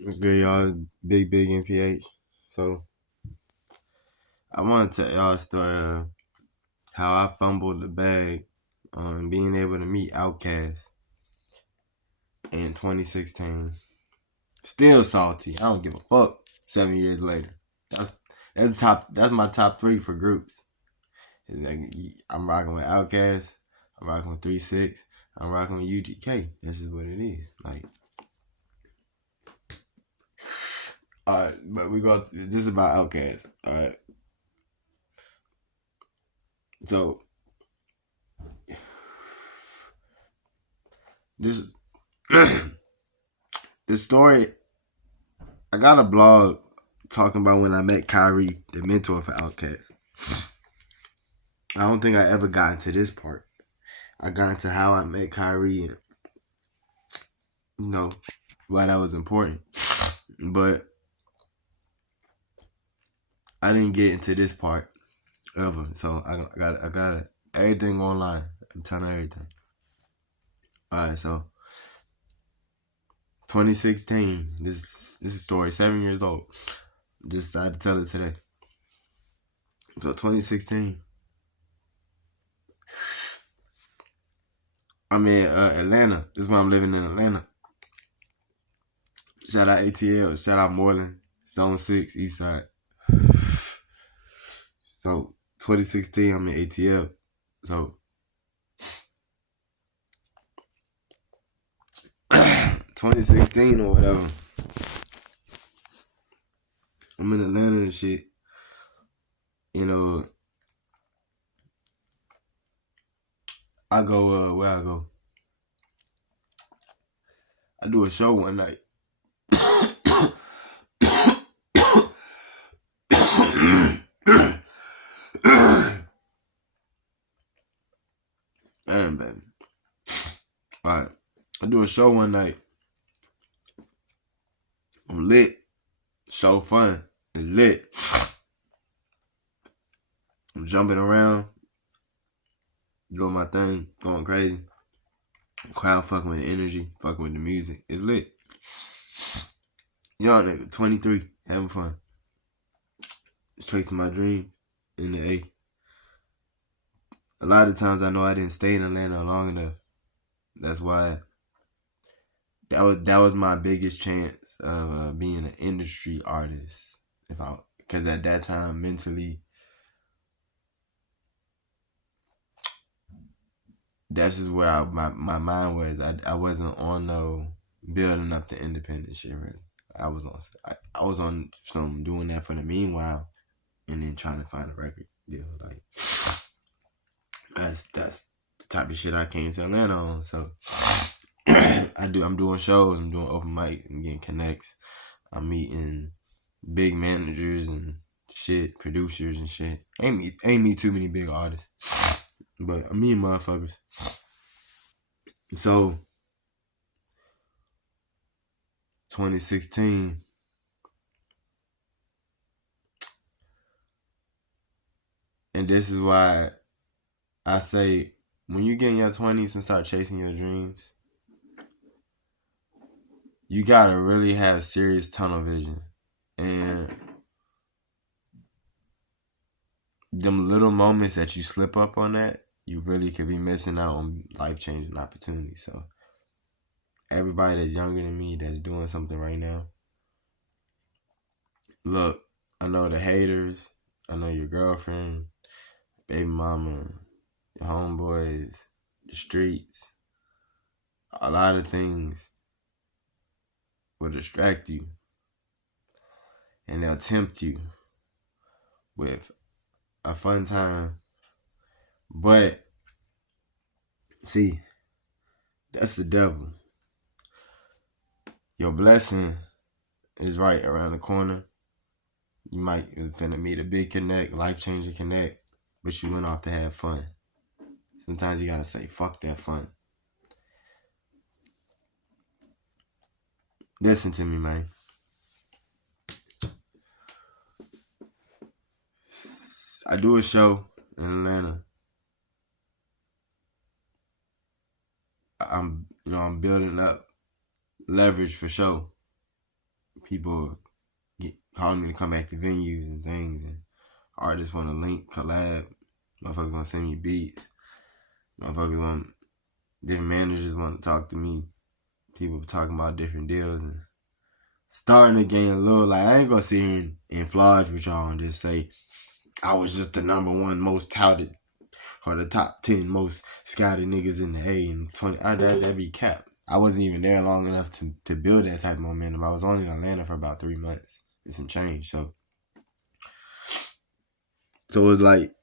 What's good, y'all? Big NPH. So I want to tell y'all a story of how I fumbled the bag on being able to meet Outkast in 2016. Still salty. I don't give a fuck. 7 years later, that's That's my top three for groups. It's like, I'm rocking with Outkast. I'm rocking with 3 6. I'm rocking with UGK. This is what it is. Like, all right, but we go. This is about Outkast. All right, so this this story, I got a blog talking about when I met Kyrie, the mentor for Outkast. I don't think I ever got into this part. I got into how I met Kyrie and, you know, why that was important. But I didn't get into this part ever. So I got everything online. I'm telling everything. Alright, so 2016. This is story 7 years old. Just decided to tell it today. So 2016. I'm in Atlanta. This is why I'm living in Atlanta. Shout out ATL. Shout out Moreland. Zone 6, East Side. So 2016, I'm in ATL. So 2016 or whatever, I'm in Atlanta and shit. You know, I go where I go. I do a show one night. Damn, baby. Alright. I do a show one night. I'm lit. Show fun. It's lit. I'm jumping around, doing my thing, going crazy. Crowd fucking with the energy, fucking with the music. It's lit. Young nigga, 23, having fun. Chasing my dream in the A. A lot of times I know I didn't stay in Atlanta long enough. That's why that was my biggest chance of being an industry artist. Because at that time mentally, that's just where my mind was. I wasn't on no building up the independent shit really. I was on some doing that for the meanwhile, and then trying to find a record deal. Like that's the type of shit I came to Atlanta on. So I'm doing shows, I'm doing open mics, I'm getting connects, I'm meeting big managers and shit, producers and shit. Ain't me too many big artists, but I'm meeting motherfuckers. So 2016, and this is why I say when you get in your 20s and start chasing your dreams, you gotta really have serious tunnel vision. And them little moments that you slip up on that, you really could be missing out on life changing opportunities. So everybody that's younger than me that's doing something right now, look, I know the haters, I know your girlfriend, baby mama, your homeboys, the streets, a lot of things will distract you and they'll tempt you with a fun time. But see, that's the devil. Your blessing is right around the corner. You might finna meet a big connect, life changing connect, but you went off to have fun. Sometimes you gotta say, fuck that fun. Listen to me, man. I do a show in Atlanta. I'm building up leverage for show. people calling me to come back to venues and things, and artists want to link, collab. Motherfuckers want to send me beats. Motherfuckers want different managers want to talk to me. People talking about different deals and starting to gain a little. Like, I ain't gonna sit here and flodge with y'all and just say I was just the number one most touted or the top 10 most scouted niggas in the A and 20. That'd be cap. I wasn't even there long enough to build that type of momentum. I was only in Atlanta for about 3 months and some change. So it was like,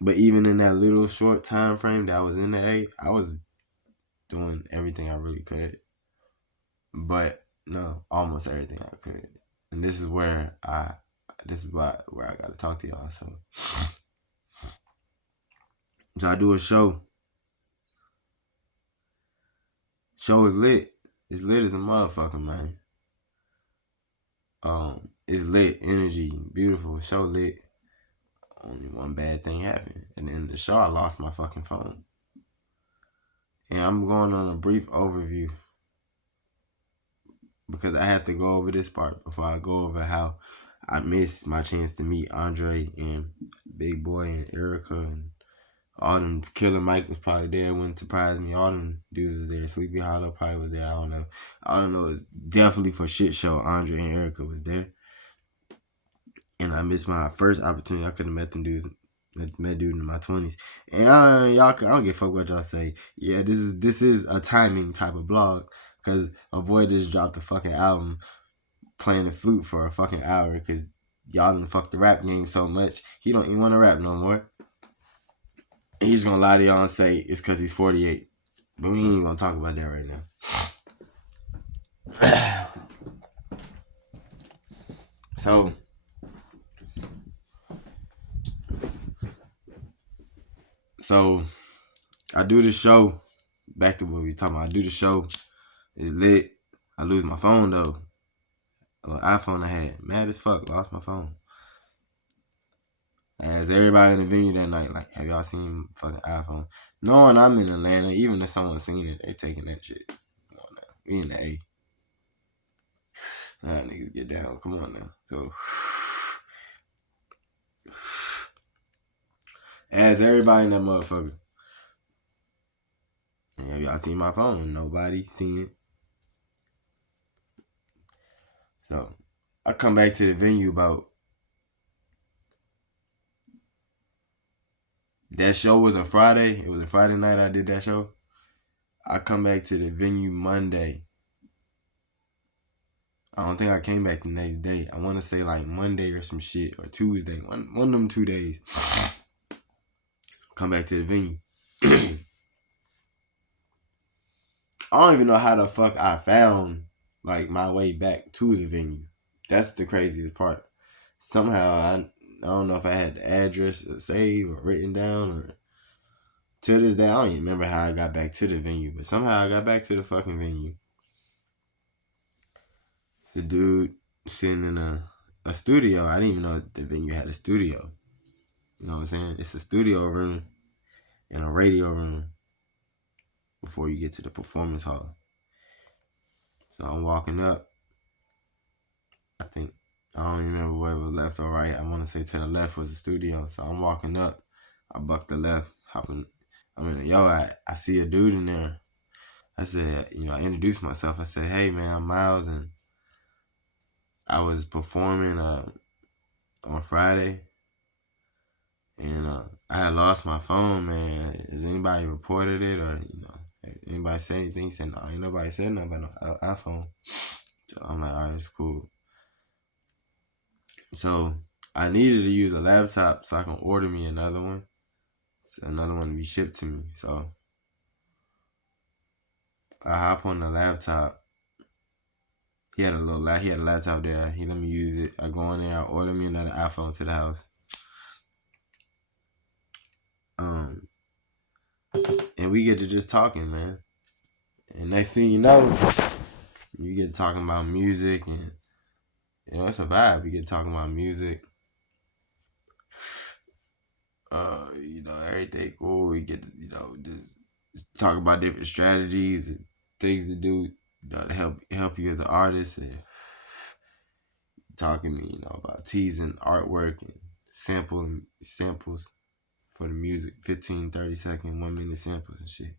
but even in that little short time frame that I was in the A, I was doing everything I really could. But no, almost everything I could. And this is where I gotta talk to y'all. So I do a show. Show is lit. It's lit as a motherfucker, man. It's lit, energy, beautiful, show lit. Only one bad thing happened. And in the show I lost my fucking phone. And I'm going on a brief overview because I have to go over this part before I go over how I missed my chance to meet Andre and Big Boy and Erica and all them. Killer Mike was probably there, wouldn't surprise me. All them dudes was there. Sleepy Hollow probably was there. I don't know. It's definitely for shit show. Andre and Erica was there. And I missed my first opportunity. I could have met them dudes. Met dude in my 20s. And y'all, I don't give a fuck what y'all say. Yeah, this is a timing type of blog. Because my boy just dropped a fucking album playing the flute for a fucking hour. Because y'all done fucked the rap game so much. He don't even want to rap no more. And he's going to lie to y'all and say it's because he's 48. But we ain't even going to talk about that right now. So I do the show. Back to what we talking about. I do the show. It's lit. I lose my phone though. iPhone I had. Mad as fuck. Lost my phone. As everybody in the venue that night, like, have y'all seen fucking iPhone? Knowing I'm in Atlanta, even if someone's seen it, they taking that shit. Come on now. We in the A. Niggas get down. Come on now. So as everybody in that motherfucker. Have y'all seen my phone? Nobody seen it. So I come back to the venue about. That show was a Friday. It was a Friday night I did that show. I come back to the venue Monday. I don't think I came back the next day. I want to say like Monday or some shit. Or Tuesday. One of them 2 days. Come back to the venue. I don't even know how the fuck I found like my way back to the venue. That's the craziest part. Somehow I don't know if I had the address saved or written down or to this day I don't even remember how I got back to the venue, but somehow I got back to the fucking venue. The dude sitting in a studio. I didn't even know the venue had a studio. You know what I'm saying? It's a studio room and a radio room before you get to the performance hall. So I'm walking up. I don't even remember where it was left or right. I want to say to the left was the studio. So I'm walking up. I buck the left. I'm in I see a dude in there. I said, I introduced myself. I said, hey man, I'm Miles and I was performing on Friday. And I had lost my phone, man. Has anybody reported it or, anybody said anything? He said, no, ain't nobody said nothing about no iPhone. So I'm like, all right, it's cool. So I needed to use a laptop so I can order me another one. So another one to be shipped to me. So I hop on the laptop. He had a laptop there. He let me use it. I go in there, I order me another iPhone to the house. And we get to just talking, man. And next thing you know, you get talking about music and it's a vibe. We get talking about music. Everything cool. We get to, just talk about different strategies and things to do to help you as an artist. And talking to me, about teasing artwork and samples for the music, 15, 30-second, 1 minute samples and shit.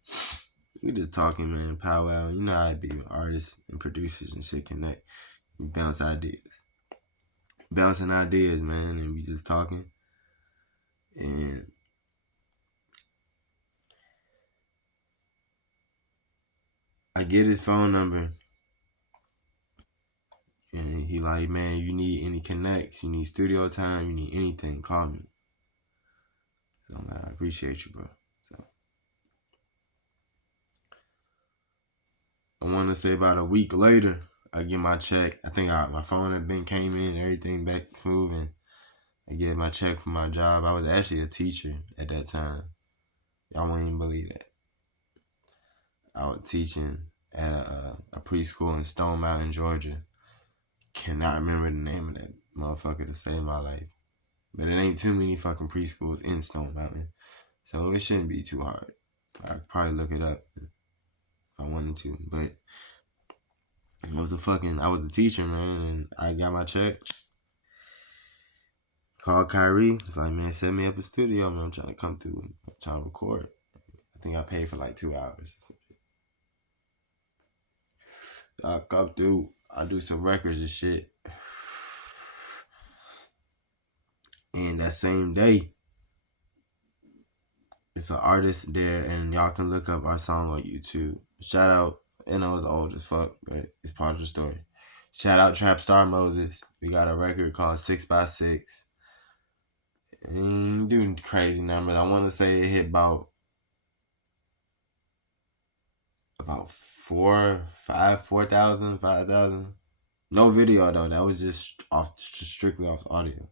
We just talking, man, powwow. You know how it be with artists and producers and shit connect. You bounce ideas. Bouncing ideas, man, and we just talking. And I get his phone number. And he like, man, you need any connects, you need studio time, you need anything, call me. So I'm like, I appreciate you, bro. So I want to say about a week later, I get my check. I think my phone had been came in, everything back smooth, and I get my check for my job. I was actually a teacher at that time. Y'all won't even believe that. I was teaching at a preschool in Stone Mountain, Georgia. Cannot remember the name of that motherfucker to save my life. But it ain't too many fucking preschools in Stone Mountain. So it shouldn't be too hard. I could probably look it up if I wanted to. But I was a teacher, man, and I got my check. Called Kyrie. It's like, man, set me up a studio, man. I'm trying to come through. I'm trying to record. I think I paid for like 2 hours. I come through. I do some records and shit. And that same day, it's an artist there, and y'all can look up our song on YouTube. Shout out, I know it's old as fuck, but it's part of the story. Shout out Trap Star Moses. We got a record called 6x6. Ain't doing crazy numbers. I want to say it hit about 4,000, 5,000. No video though. That was just strictly off audio.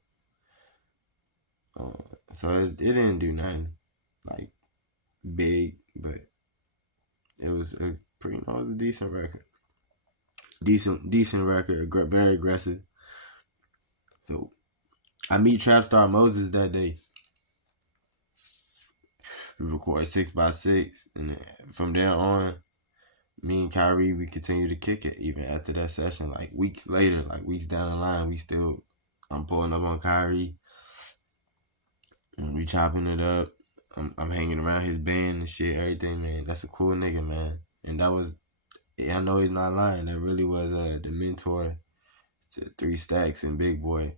So it didn't do nothing like big, but it was it was a decent record. Decent record, very aggressive. So I meet Trap Star Moses that day. We record 6x6, and from there on, me and Kyrie, we continue to kick it. Even after that session, like weeks later, like weeks down the line, I'm pulling up on Kyrie, and we chopping it up. I'm hanging around his band and shit, everything, man. That's a cool nigga, man. And that was, I know he's not lying. That really was the mentor to 3 Stacks and Big Boy.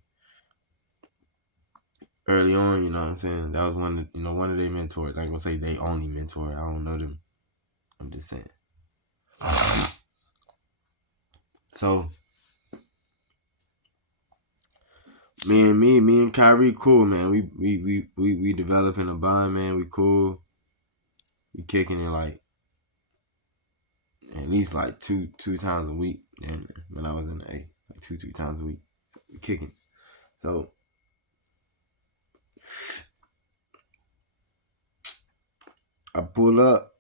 Early on, you know what I'm saying? That was one of their mentors. I ain't gonna say they only mentor. I don't know them. I'm just saying. So me and Kyrie cool, man. We developing a bond, man. We cool. We kicking it like at least like two times a week. Yeah, when I was in the A, like 3 times a week. We kicking. So I pull up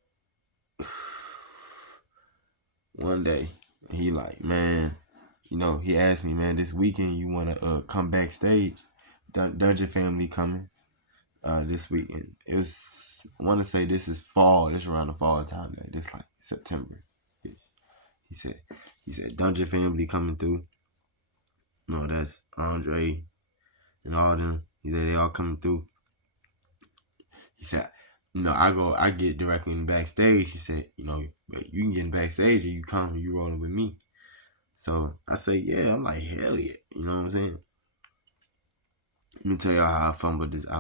one day, and he like, man, he asked me, man, this weekend you wanna come backstage? Dungeon Family coming this weekend. It was, I wanna say this is fall. This around the fall time. This like September. He said Dungeon Family coming through. No, that's Andre and all them. He said they all coming through. He said, I get directly in the backstage. He said, but you can get in backstage or you come and you rolling with me. So I say, yeah. I'm like, hell yeah. You know what I'm saying? Let me tell y'all how I fumbled this out.